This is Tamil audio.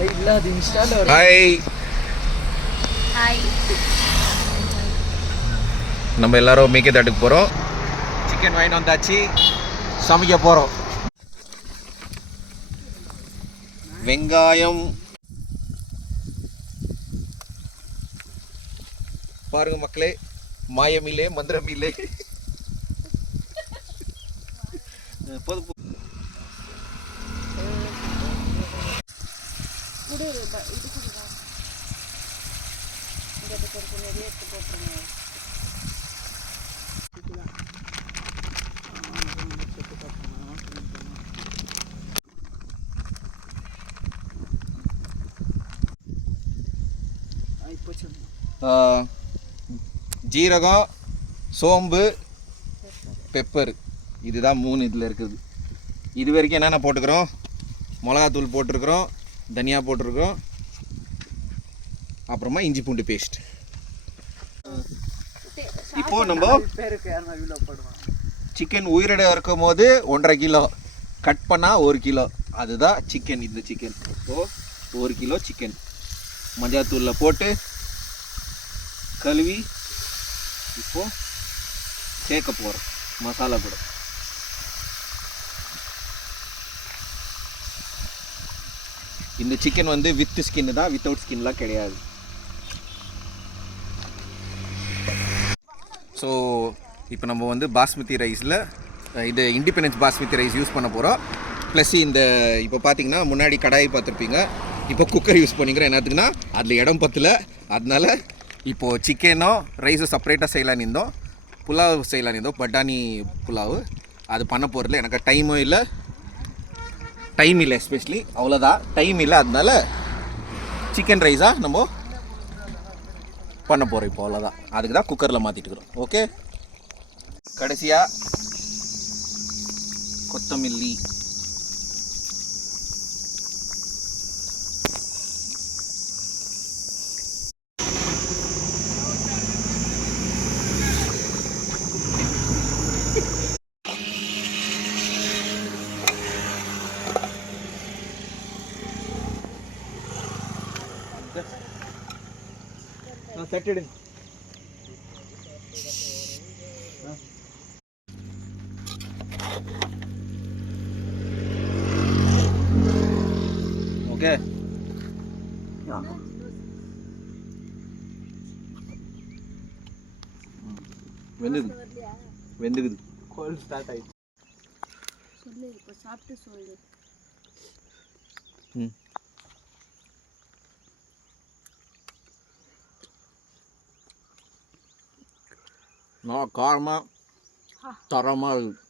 ஹாய். நம்ம எல்லாரும் மீக்க தட்டுக்கு போகிறோம். சிக்கன் வாங்கிட்டு வந்தாச்சு, சமைக்க போகிறோம். வெங்காயம் பாருங்க மக்களே, மாயமில்லே மந்திரமில்லே. ஜீரகம், சோம்பு, பெப்பர், இதுதான் 3 இதில் இருக்குது. இது வரைக்கும் என்னென்ன போட்டுக்கிறோம்? மிளகாத்தூள் போட்டிருக்கிறோம், தனியா போட்டிருக்கிறோம், அப்புறமா இஞ்சி பூண்டு பேஸ்ட். இப்போது நம்ம சிக்கன் உயிரிட இருக்கும் போது 1.5 கிலோ, கட் பண்ணால் 1 கிலோ, அதுதான் சிக்கன். இந்த சிக்கன் ஸோ 1 கிலோ சிக்கன் மஞ்சாத்தூளில் போட்டு கழுவி இப்போ சேர்க்க போகிறோம் மசாலா கூட. இந்த சிக்கன் வந்து வித் ஸ்கின் தான், வித்தவுட் ஸ்கின்லாம் கிடையாது. ஸோ இப்போ நம்ம வந்து பாஸ்மதி ரைஸில் இது இண்டிபெண்டன்ஸ் பாஸ்மதி ரைஸ் யூஸ் பண்ண போகிறோம். ப்ளஸ் இந்த இப்போ பார்த்தீங்கன்னா முன்னாடி கடாய் பார்த்துருப்பீங்க, இப்போ குக்கர் யூஸ் பண்ணிக்கிறோம். என்னத்துக்குன்னா அதில் இடம் பத்தல, அதனால இப்போது சிக்கனும் ரைஸும் செப்பரேட்டாக செய்யலான்னு இருந்தோம். புலாவ் செய்யலான்னு இருந்தோம், பட்டாணி புலாவு. அது பண்ண போகிறதில்ல, எனக்கு டைம் இல்லை எஸ்பெஷலி, அவ்வளோதான் டைம் இல்லை. அதனால சிக்கன் ரைஸாக நம்ம பண்ண போகிறோம் இப்போ, அவ்வளோதான். அதுக்கு தான் குக்கரில் மாற்றிட்டுக்கிறோம். ஓகே, கடைசியாக கொத்தமல்லி, தட்டிடு. ஓகே, வெந்துக்குது. கோல்ட் ஸ்டார்ட் ஆயிடுச்சு. சொல்லு, இப்போ சாப்பிட்டு சொல்லு. நான் காரமாக தரமாக இருக்குது.